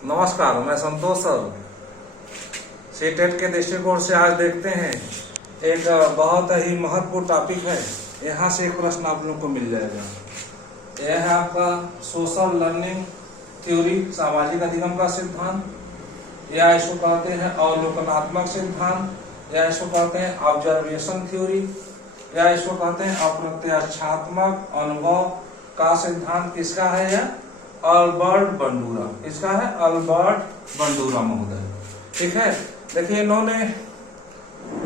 नमस्कार, मैं संतोष sir CTET के दृष्टिकोण से आज देखते हैं एक बहुत ही महत्वपूर्ण टॉपिक है। यहाँ से एक प्रश्न आप लोग को मिल जाएगा। यह है आपका सोशल लर्निंग थ्योरी, सामाजिक अधिगम का सिद्धांत, या इसको कहते हैं अवलोकनात्मक सिद्धांत, या इसको कहते हैं ऑब्जर्वेशन थ्योरी, या इसको कहते हैं अप्रत्यक्षात्मक अनुभव का सिद्धांत। किसका है यह? Albert Bandura. किसका है? अल्बर्ट बंडूरा महोदय। ठीक है, देखिए इन्होंने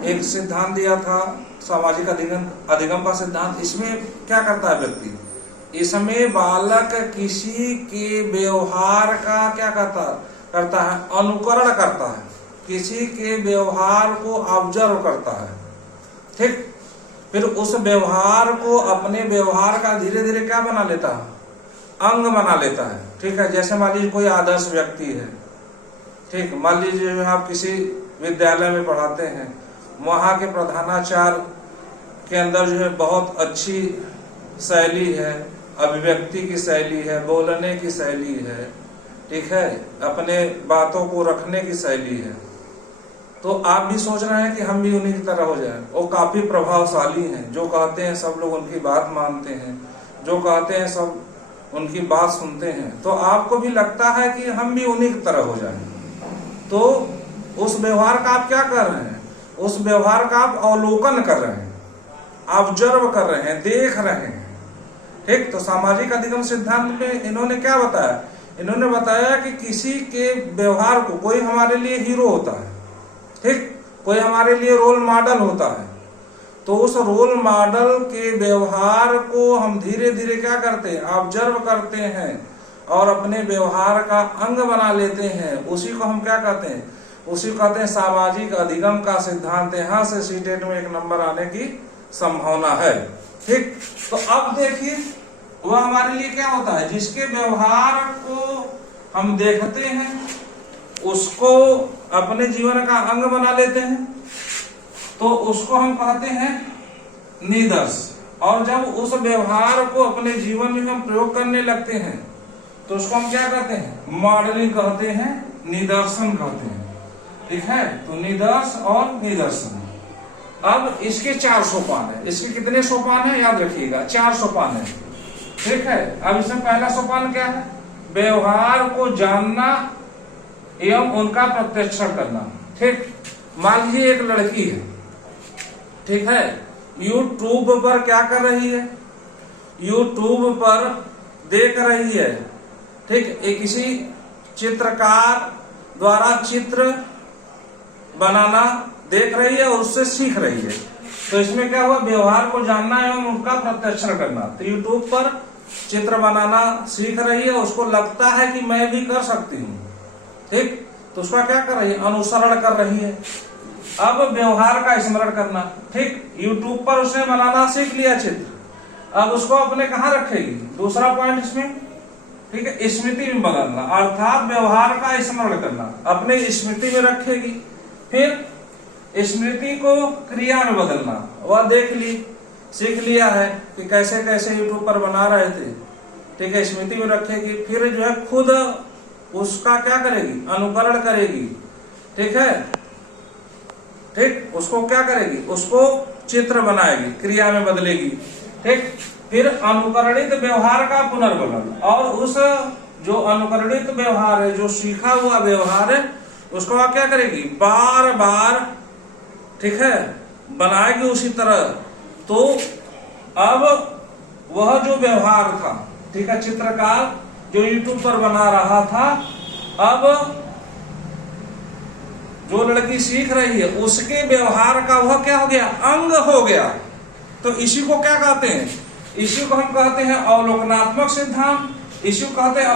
एक सिद्धांत दिया था सामाजिक अधिगम का सिद्धांत। इसमें क्या करता है व्यक्ति? इसमें बालक किसी के व्यवहार का क्या करता है? अनुकरण करता है, किसी के व्यवहार को ऑब्जर्व करता है। ठीक, फिर उस व्यवहार को अपने व्यवहार का धीरे धीरे क्या बना लेता है? अंग बना लेता है। ठीक है, जैसे मान लीजिए कोई आदर्श व्यक्ति है। ठीक, मान लीजिए आप किसी विद्यालय में पढ़ाते हैं, वहाँ के प्रधानाचार्य के अंदर जो है बहुत अच्छी शैली है, अभिव्यक्ति की शैली है, बोलने की शैली है। ठीक है, अपने बातों को रखने की शैली है। तो आप भी सोच रहे हैं कि हम भी उन्हीं की तरह हो जाएं। वो काफी प्रभावशाली हैं, जो कहते हैं सब लोग उनकी बात मानते हैं, जो कहते हैं सब उनकी बात सुनते हैं। तो आपको भी लगता है कि हम भी उन्हीं की तरह हो जाएं। तो उस व्यवहार का आप क्या कर रहे हैं? उस व्यवहार का आप अवलोकन कर रहे हैं, ऑब्जर्व कर रहे हैं, देख रहे हैं। ठीक, तो सामाजिक अधिगम सिद्धांत में इन्होंने क्या बताया? इन्होंने बताया कि किसी के व्यवहार को, कोई हमारे लिए हीरो होता है, ठीक, कोई हमारे लिए रोल मॉडल होता है। तो उस रोल मॉडल के व्यवहार को हम धीरे धीरे क्या करते हैं? ऑब्जर्व करते हैं और अपने व्यवहार का अंग बना लेते हैं। उसी को हम क्या कहते हैं? उसी को कहते हैं सामाजिक अधिगम का सिद्धांत। यहाँ से सीटेट में 1 नंबर आने की संभावना है। ठीक, तो अब देखिए वह हमारे लिए क्या होता है? जिसके व्यवहार को हम देखते हैं, उसको अपने जीवन का अंग बना लेते हैं, तो उसको हम कहते हैं निदर्श। और जब उस व्यवहार को अपने जीवन में हम प्रयोग करने लगते हैं तो उसको हम क्या कहते हैं? मॉडलिंग कहते हैं, निदर्शन कहते हैं। ठीक है, तो निदर्श और निदर्शन। अब इसके 4 सोपान है। इसके कितने सोपान है याद रखिएगा? 4 सोपान है। ठीक है, अब इसमें पहला सोपान क्या है? व्यवहार को जानना एवं उनका प्रत्यक्षण करना। ठीक, मान लीजिए एक लड़की है, ठीक है, यूट्यूब पर क्या कर रही है? यूट्यूब पर देख रही है, ठीक, एक किसी चित्रकार द्वारा चित्र बनाना देख रही है और उससे सीख रही है। तो इसमें क्या हुआ? व्यवहार को जानना एवं उनका प्रत्यक्षण करना। तो यूट्यूब पर चित्र बनाना सीख रही है, उसको लगता है कि मैं भी कर सकती हूँ। ठीक, तो उसका क्या कर रही है? अनुसरण कर रही है। अब व्यवहार का स्मरण करना। ठीक, यूट्यूब पर उसने बनाना सीख लिया चित्र, अब उसको अपने कहाँ रखेगी? दूसरा पॉइंट इसमें, ठीक है, स्मृति में बदलना, अर्थात व्यवहार का स्मरण करना, अपने स्मृति में रखेगी। फिर स्मृति को क्रिया में बदलना। वह देख ली, सीख लिया है कि कैसे कैसे यूट्यूब पर बना रहे थे, ठीक है, स्मृति में रखेगी। फिर जो है खुद उसका क्या करेगी? अनुकरण करेगी। ठीक है, ठीक, उसको क्या करेगी? उसको चित्र बनाएगी, क्रिया में बदलेगी। ठीक, फिर अनुकरणित व्यवहार का पुनर्बलन, और उस जो अनुकरणित व्यवहार है, जो सीखा हुआ व्यवहार है, उसको वह क्या करेगी? बार बार, ठीक है, बनाएगी उसी तरह। तो अब वह जो व्यवहार था, ठीक है, चित्रकार जो यूट्यूब पर बना रहा था, अब जो लड़की सीख रही है उसके व्यवहार का वह क्या हो गया? अंग हो गया। तो इसी को क्या कहते हैं? इसी को हम कहते हैं अवलोकनात्मक सिद्धांत, इसी को कहते हैं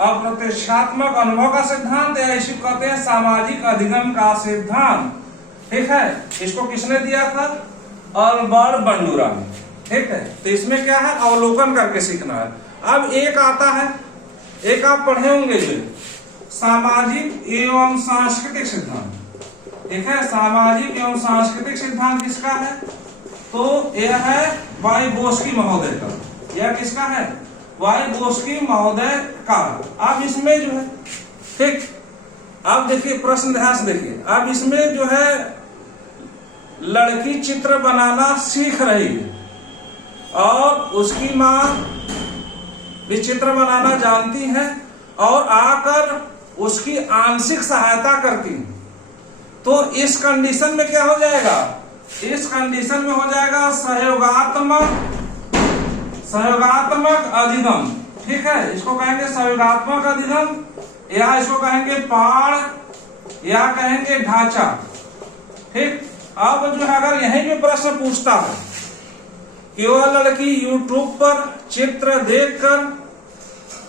अप्रत्यक्षात्मक अनुभव का सिद्धांत, या इसी को कहते हैं सामाजिक अधिगम का सिद्धांत। ठीक है, इसको किसने दिया था? अल्बर्ट बंडूरा ने। ठीक है, तो इसमें क्या है? अवलोकन करके सीखना है। अब एक आता है, एक आप पढ़े होंगे जो सामाजिक एवं सांस्कृतिक सिद्धांत। ठीक है, सामाजिक एवं सांस्कृतिक सिद्धांत किसका है? तो यह है वाइगोस्की महोदय का। यह किसका है? वाइगोस्की महोदय का। अब इसमें जो है ठीक। आप देखिए प्रश्न ध्यान से देखिए, अब इसमें जो है लड़की चित्र बनाना सीख रही है और उसकी माँ भी चित्र बनाना जानती है और आकर उसकी आंशिक सहायता करती है। तो इस कंडीशन में क्या हो जाएगा, इस कंडीशन में हो जाएगा सहयोगात्मक अधिगम। ठीक है, इसको कहेंगे सहयोगात्मक अधिगम, या इसको कहेंगे पाड़, या कहेंगे ढांचा। ठीक। अब जो है अगर यहीं पे प्रश्न पूछता है कि वह लड़की YouTube पर चित्र देखकर,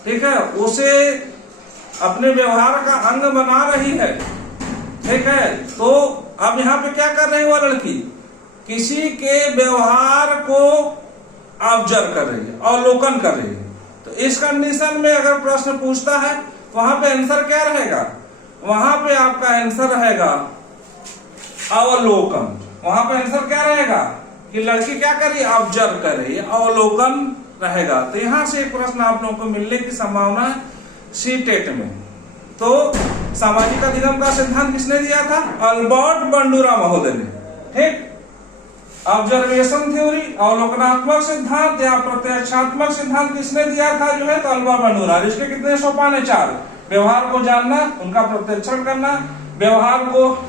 ठीक है, उसे अपने व्यवहार का अंग बना रही है। ठीक है, तो अब यहाँ पे क्या कर रही है वह लड़की, किसी के व्यवहार को ऑब्जर्व कर रही है, अवलोकन कर रही है। तो इस कंडीशन में अगर प्रश्न पूछता है तो वहां पे आंसर क्या रहेगा, वहां पे आपका आंसर रहेगा अवलोकन। वहां पे आंसर क्या रहेगा कि लड़की क्या कर रही है, ऑब्जर्व कर रही है, अवलोकन रहेगा। तो यहां से एक प्रश्न आप लोगों को मिलने की संभावना है सीटेट में। तो सामाजिक अधिगम का सिद्धांत किसने दिया था, अल्बर्ट बंडूरा महोदय ने। ठीक। ऑब्जर्वेशन थ्योरी, अवलोकनात्मक सिद्धांत या प्रत्यक्षात्मक सिद्धांत किसने दिया था जो है, तो अल्बर्ट बंडूरा। इसके कितने सोपान है, 4। व्यवहार को जानना, उनका प्रत्यक्षण करना, व्यवहार को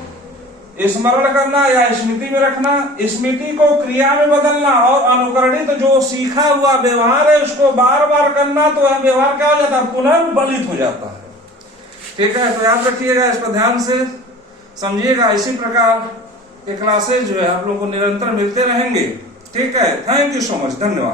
स्मरण करना या स्मृति में रखना, स्मृति को क्रिया में बदलना, और अनुकरणित जो सीखा हुआ व्यवहार है उसको बार बार करना, तो वह व्यवहार क्या हो जाता है, पुनर्बलित हो जाता है। ठीक है, तो याद रखिएगा, इस पर ध्यान से समझिएगा। इसी प्रकार के क्लासेज जो है आप लोगों को निरंतर मिलते रहेंगे। ठीक है, थैंक यू सो मच, धन्यवाद।